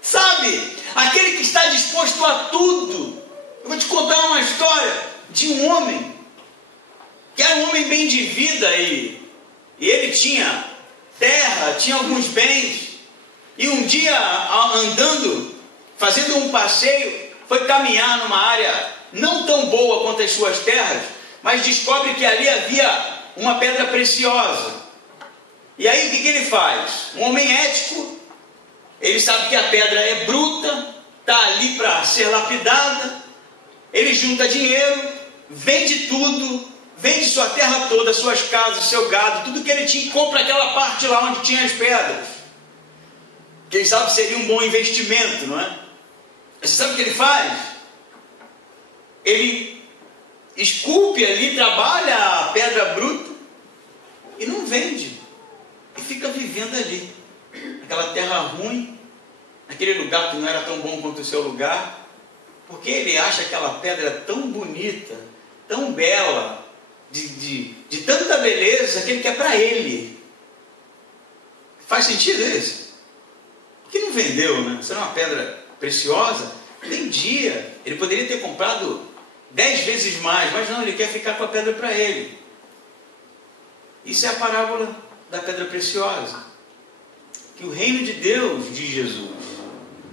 Sabe? Aquele que está disposto a tudo. Eu vou te contar uma história de um homem, que era um homem bem de vida, e ele tinha terra, tinha alguns bens. E um dia, andando, fazendo um passeio, foi caminhar numa área não tão boa quanto as suas terras, mas descobre que ali havia uma pedra preciosa. E aí o que ele faz? Um homem ético, ele sabe que a pedra é bruta, está ali para ser lapidada, ele junta dinheiro, vende tudo, vende sua terra toda, suas casas, seu gado, tudo que ele tinha, e compra aquela parte lá onde tinha as pedras. Quem sabe seria um bom investimento, não é? Você sabe o que ele faz? Ele esculpe ali, trabalha a pedra bruta e não vende. E fica vivendo ali, naquela terra ruim, naquele lugar que não era tão bom quanto o seu lugar, porque ele acha aquela pedra tão bonita, tão bela, de tanta beleza, que ele quer para ele. Faz sentido isso? Que não vendeu, né? Se era uma pedra preciosa, vendia. Ele poderia ter comprado 10 vezes mais, mas não, ele quer ficar com a pedra para ele. Isso é a parábola da pedra preciosa. Que o reino de Deus, de Jesus,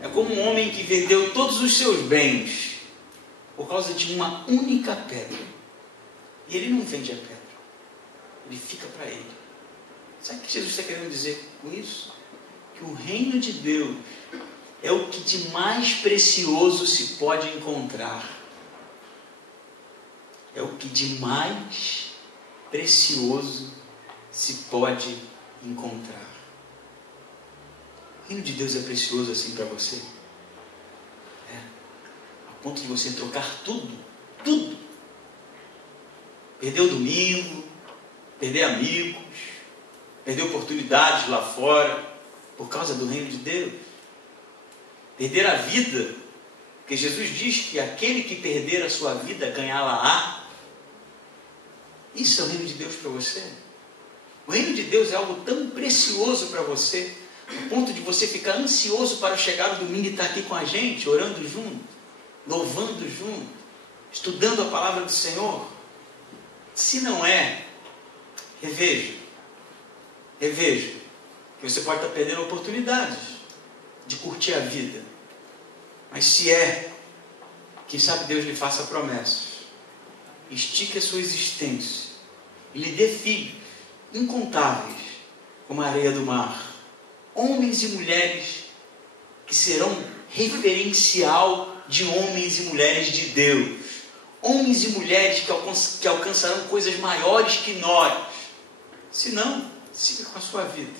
é como um homem que vendeu todos os seus bens por causa de uma única pedra. E ele não vende a pedra. Ele fica para ele. Sabe o que Jesus está querendo dizer com isso? Que o reino de Deus é o que de mais precioso se pode encontrar. É o que de mais precioso se pode encontrar. O reino de Deus é precioso assim para você? É. A ponto de você trocar tudo, tudo. Perder o domingo, perder amigos, perder oportunidades lá fora, por causa do reino de Deus. Perder a vida, porque Jesus diz que aquele que perder a sua vida, ganhá-la-á. Isso é o reino de Deus para você? O reino de Deus é algo tão precioso para você, ao ponto de você ficar ansioso para chegar no domingo e estar aqui com a gente, orando junto, louvando junto, estudando a palavra do Senhor. Se não é, reveja, que você pode estar perdendo oportunidades de curtir a vida. Mas se é, quem sabe Deus lhe faça promessas, estique a sua existência e lhe dê filhos, incontáveis, como a areia do mar. Homens e mulheres que serão referencial de homens e mulheres de Deus. Homens e mulheres que alcançarão coisas maiores que nós. Se não, siga com a sua vida.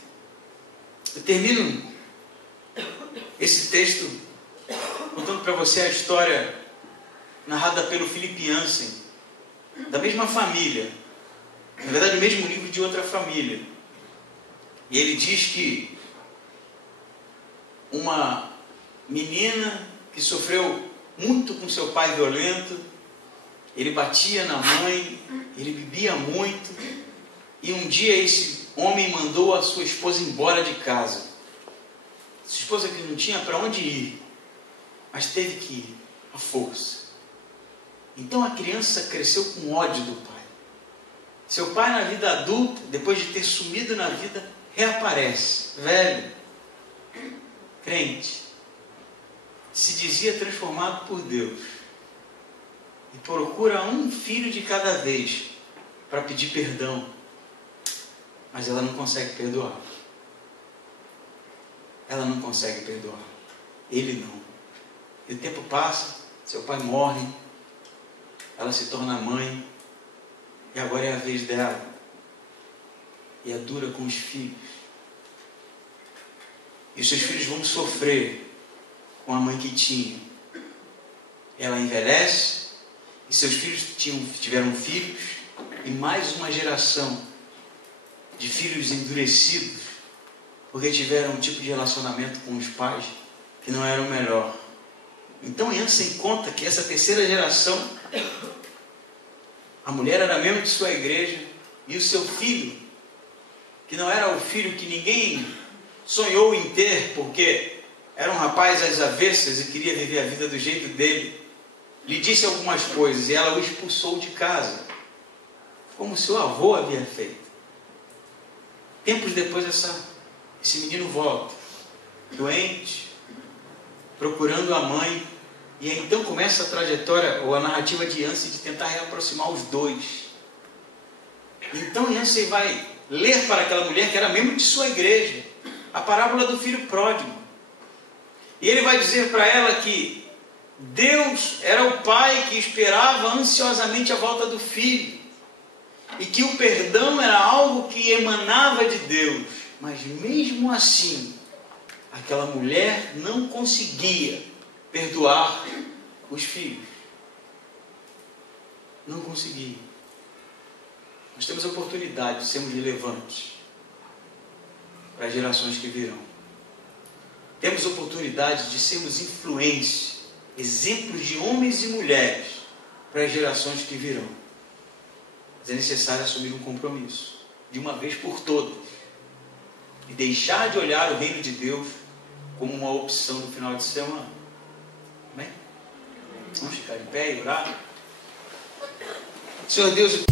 Eu termino esse texto contando para você a história narrada pelo Philip Yancey, da mesma família, na verdade o mesmo livro de outra família. E ele diz que uma menina que sofreu muito com seu pai violento, ele batia na mãe, ele bebia muito, e um dia esse homem mandou a sua esposa embora de casa. Sua esposa que não tinha para onde ir, mas teve que ir, à força. Então a criança cresceu com ódio do pai. Seu pai, na vida adulta, depois de ter sumido na vida, reaparece, velho, crente, se dizia transformado por Deus, e procura um filho de cada vez para pedir perdão, mas ela não consegue perdoar. Ela não consegue perdoar. Ele não. E o tempo passa, seu pai morre, ela se torna mãe, e agora é a vez dela. E é dura com os filhos. E os seus filhos vão sofrer com a mãe que tinha. Ela envelhece, e seus filhos tiveram filhos, e mais uma geração de filhos endurecidos, porque tiveram um tipo de relacionamento com os pais que não era o melhor. Então Yancey conta que essa terceira geração, a mulher era membro de sua igreja, e o seu filho, que não era o filho que ninguém sonhou em ter, porque era um rapaz às avessas e queria viver a vida do jeito dele, lhe disse algumas coisas, e ela o expulsou de casa, como seu avô havia feito. Tempos depois, esse menino volta, doente, procurando a mãe, e aí então começa a trajetória, ou a narrativa de Yancey, de tentar reaproximar os dois. Então Yancey vai ler para aquela mulher, que era membro de sua igreja, a parábola do filho pródigo. E ele vai dizer para ela que Deus era o pai que esperava ansiosamente a volta do filho, e que o perdão era algo que emanava de Deus, mas mesmo assim, aquela mulher não conseguia perdoar os filhos. Não conseguia. Nós temos a oportunidade de sermos relevantes para as gerações que virão. Temos a oportunidade de sermos influência, exemplos de homens e mulheres para as gerações que virão. Mas é necessário assumir um compromisso, de uma vez por todas, e deixar de olhar o reino de Deus como uma opção no final de semana. Amém? Vamos ficar em pé e orar. Senhor Deus,